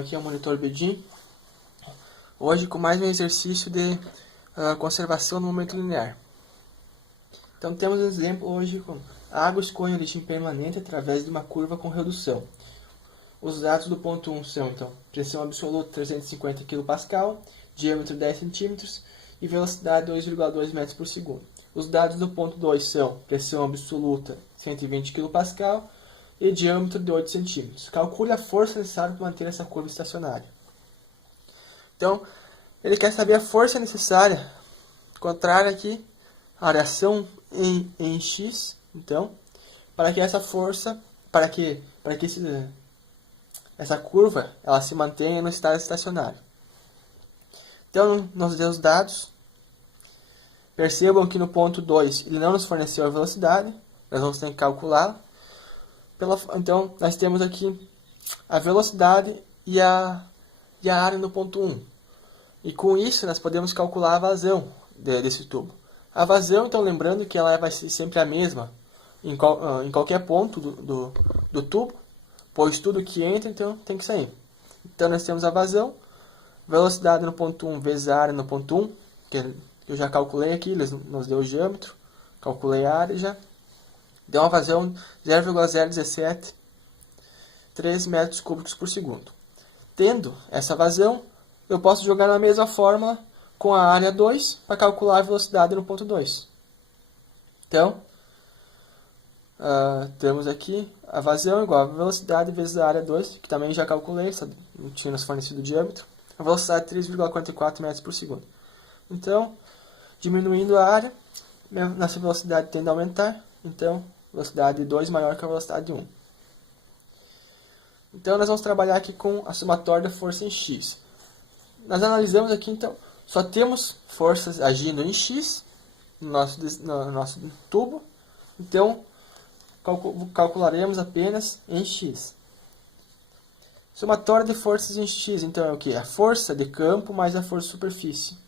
aqui é o monitor BEDIN. Hoje com mais um exercício de conservação no momento linear. Então temos um exemplo hoje com a água escorre em origem permanente através de uma curva com redução. Os dados do ponto 1 são, então, pressão absoluta 350 kPa, diâmetro 10 cm e velocidade 2,2 metros por segundo. Os dados do ponto 2 são pressão absoluta 120 kPa e diâmetro de 8 cm. Calcule a força necessária para manter essa curva estacionária. Então, ele quer saber a força necessária, contrária aqui, a variação em x, então, para que essa força, essa curva, ela se mantenha no estado estacionário. Então, nos deu os dados. Percebam que no ponto 2 ele não nos forneceu a velocidade, nós vamos ter que calculá-la. Então, nós temos aqui a velocidade e a área no ponto 1. E com isso, nós podemos calcular a vazão desse tubo. A vazão, então, lembrando que ela vai ser sempre a mesma em qualquer ponto do tubo, pois tudo que entra, então, tem que sair. Então, nós temos a vazão, velocidade no ponto 1 vezes a área no ponto 1, que eu já calculei aqui, nos deu o diâmetro, calculei a área já. Deu uma vazão 0,0173 metros cúbicos por segundo. Tendo essa vazão, eu posso jogar na mesma fórmula com a área 2 para calcular a velocidade no ponto 2. Então, temos aqui a vazão igual a velocidade vezes a área 2, que também já calculei, só não tinha nos fornecido o diâmetro. A velocidade 3,44 metros por segundo. Então, diminuindo a área, nossa velocidade tende a aumentar, então velocidade 2 maior que a velocidade 1. Então, nós vamos trabalhar aqui com a somatória da força em x. Nós analisamos aqui, então, só temos forças agindo em x no nosso tubo. Então, calcularemos apenas em x. Somatória de forças em x, então, é o que? A força de campo mais a força de superfície.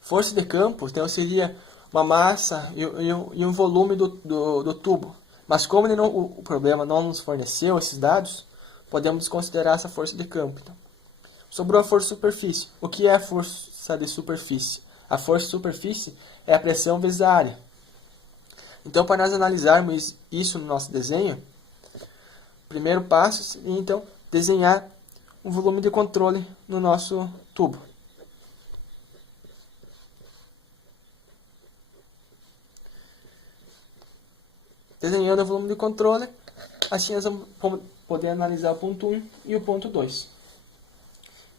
Força de campo, então, seria uma massa e um volume do tubo. Mas como o problema não nos forneceu esses dados, podemos desconsiderar essa força de campo. Então, sobrou a força de superfície. O que é a força de superfície? A força de superfície é a pressão vezes a área. Então, para nós analisarmos isso no nosso desenho, o primeiro passo seria, então, desenhar um volume de controle no nosso tubo. Desenhando o volume de controle, assim nós vamos poder analisar o ponto 1 e o ponto 2.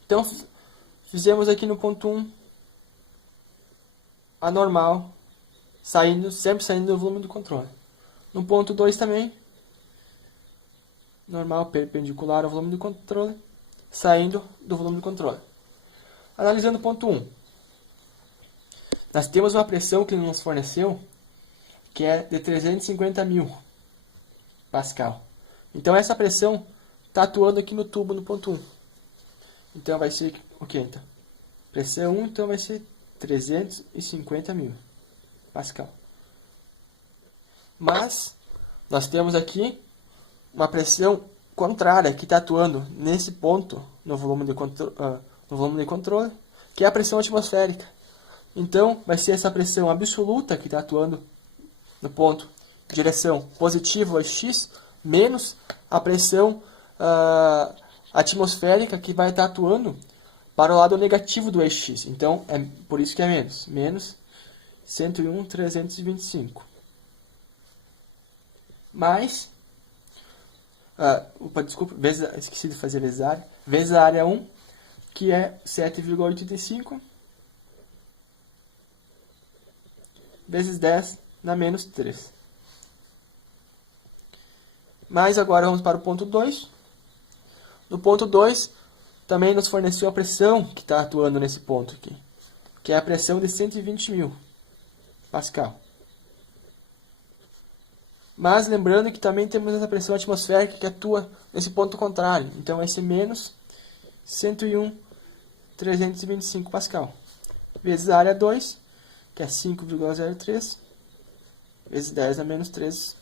Então, fizemos aqui no ponto 1 a normal, sempre saindo do volume do controle. No ponto 2 também, normal perpendicular ao volume do controle, saindo do volume do controle. Analisando o ponto 1. Nós temos uma pressão que ele nos forneceu, que é de 350.000 pascal. Então essa pressão está atuando aqui no tubo no ponto 1. Então vai ser o que? Então, pressão 1, então vai ser 350.000 pascal. Mas nós temos aqui uma pressão contrária que está atuando nesse ponto no volume de controle, que é a pressão atmosférica. Então vai ser essa pressão absoluta que está atuando no ponto direção positiva x, menos a pressão atmosférica que vai estar atuando para o lado negativo do eixo x. Então, é por isso que é menos 101.325. Mais, esqueci de fazer vezes a área 1, que é 7,85, vezes 10 na menos 3. Mas agora vamos para o ponto 2. No ponto 2, também nos forneceu a pressão que está atuando nesse ponto aqui, que é a pressão de 120.000 pascal. Mas lembrando que também temos essa pressão atmosférica que atua nesse ponto contrário. Então vai ser menos 101.325 pascal. Vezes a área 2, que é 5,03, vezes 10 a menos 13.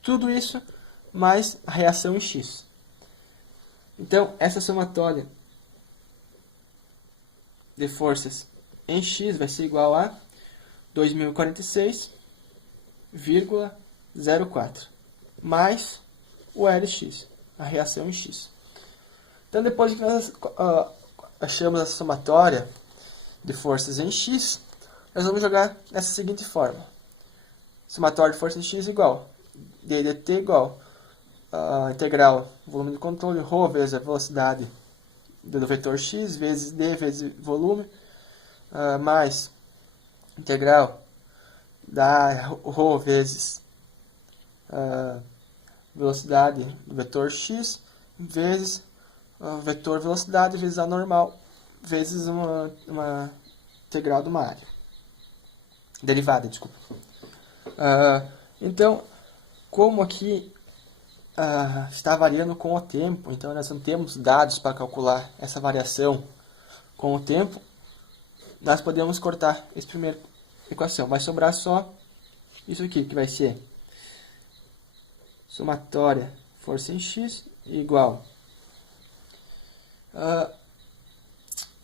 Tudo isso mais a reação em x. Então, essa somatória de forças em x vai ser igual a 2046,04 mais o Lx, a reação em x. Então, depois que nós achamos a somatória de forças em x, nós vamos jogar nessa seguinte forma. Somatória de força em x igual d dt igual a integral volume de controle, ρ vezes a velocidade do vetor x, vezes d vezes volume, mais integral da ρ vezes velocidade do vetor x, vezes vetor velocidade vezes a normal, vezes uma integral de uma área. Derivada, desculpa. Então, como aqui está variando com o tempo, então nós não temos dados para calcular essa variação com o tempo, nós podemos cortar essa primeira equação. Vai sobrar só isso aqui, que vai ser somatória força em x igual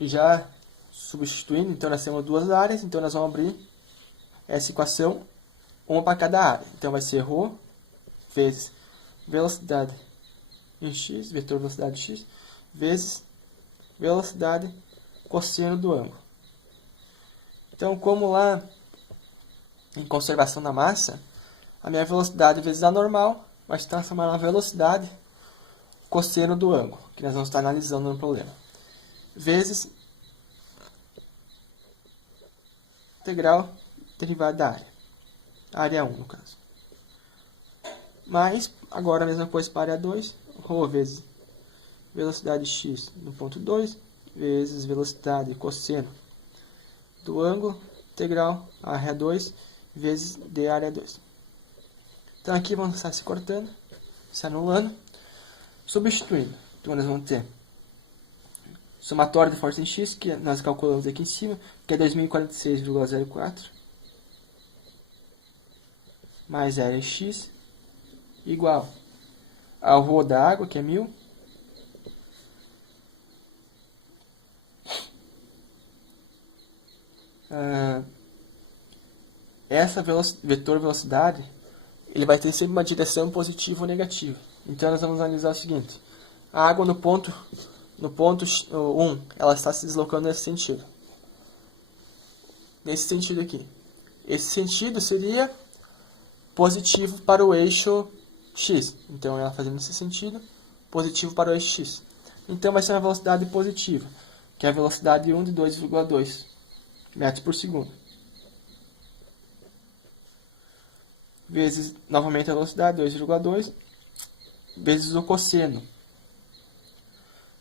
já substituindo, então nós temos duas áreas, então nós vamos abrir essa equação, uma para cada área. Então vai ser ρ vezes velocidade em x, vetor velocidade x, vezes velocidade cosseno do ângulo. Então, como lá em conservação da massa, a minha velocidade vezes a normal vai se transformar na velocidade cosseno do ângulo, que nós vamos estar analisando no problema, vezes integral derivada da área 1 no caso. Mas, agora a mesma coisa para a área 2, ρ vezes velocidade x no ponto 2, vezes velocidade cosseno do ângulo, integral área 2, vezes d área 2. Então aqui vamos estar se cortando, se anulando, substituindo. Então nós vamos ter somatório de força em x, que nós calculamos aqui em cima, que é 2046,04, mais área x, igual ao ρ da água, que é 1000, essa vetor velocidade, ele vai ter sempre uma direção positiva ou negativa. Então nós vamos analisar o seguinte: a água no ponto 1, ela está se deslocando nesse sentido. Nesse sentido aqui. Esse sentido seria positivo para o eixo x. Então ela fazendo esse sentido, positivo para o eixo x. Então vai ser uma velocidade positiva, que é a velocidade 1 de 2,2 metros por segundo. Vezes, novamente, a velocidade, 2,2, vezes o cosseno.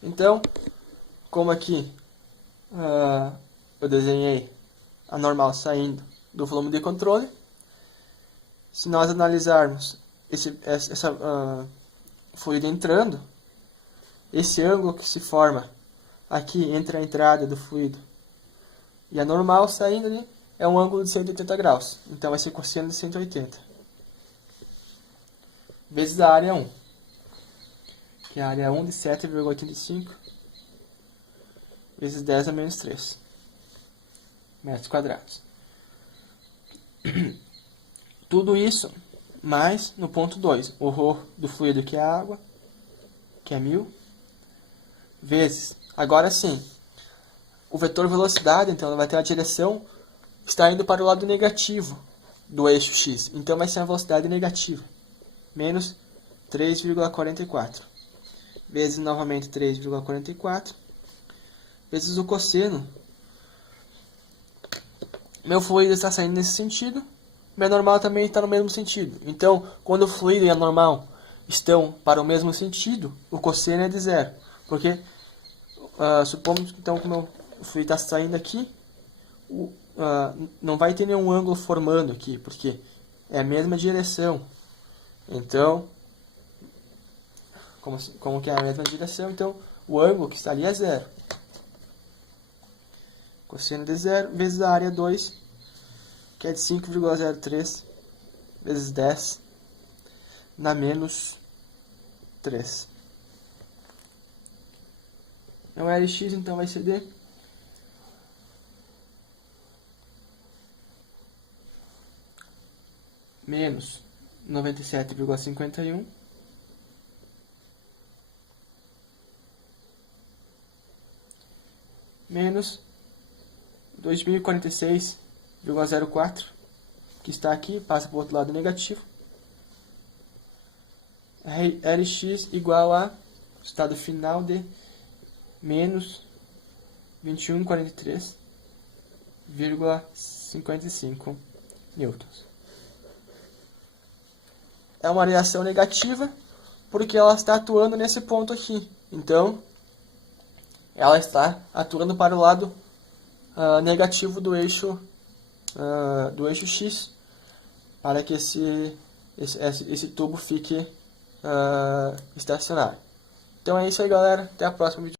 Então, como aqui eu desenhei a normal saindo do volume de controle, se nós analisarmos essa fluido entrando, esse ângulo que se forma aqui entre a entrada do fluido e a normal saindo ali, é um ângulo de 180 graus. Então vai ser cosseno de 180. Vezes a área 1. Que é a área 1 de 7,85 vezes 10 a menos 3 metros quadrados. Tudo isso mais no ponto 2, o ρ do fluido, que é a água, que é 1000, vezes, agora sim, o vetor velocidade, então ela vai ter a direção, está indo para o lado negativo do eixo x, então vai ser a velocidade negativa, menos 3,44, vezes novamente 3,44, vezes o cosseno. Meu fluido está saindo nesse sentido, meu normal também está no mesmo sentido. Então, quando o fluido e a normal estão para o mesmo sentido, o cosseno é de zero. Porque, supomos que então, como o fluido está saindo aqui, não vai ter nenhum ângulo formando aqui, porque é a mesma direção. Então, como que é a mesma direção, então o ângulo que está ali é zero. Cosseno de zero vezes a área 2, que é de 5,03 vezes 10 na menos 3. É o Lx, então vai ser de menos 97,51 menos 2046,04, que está aqui, passa para o outro lado negativo. Lx igual a estado final de menos 2143,55 newtons. É uma reação negativa porque ela está atuando nesse ponto aqui. Então, ela está atuando para o lado negativo do eixo X, para que esse tubo fique estacionário. Então é isso aí, galera. Até a próxima vídeo.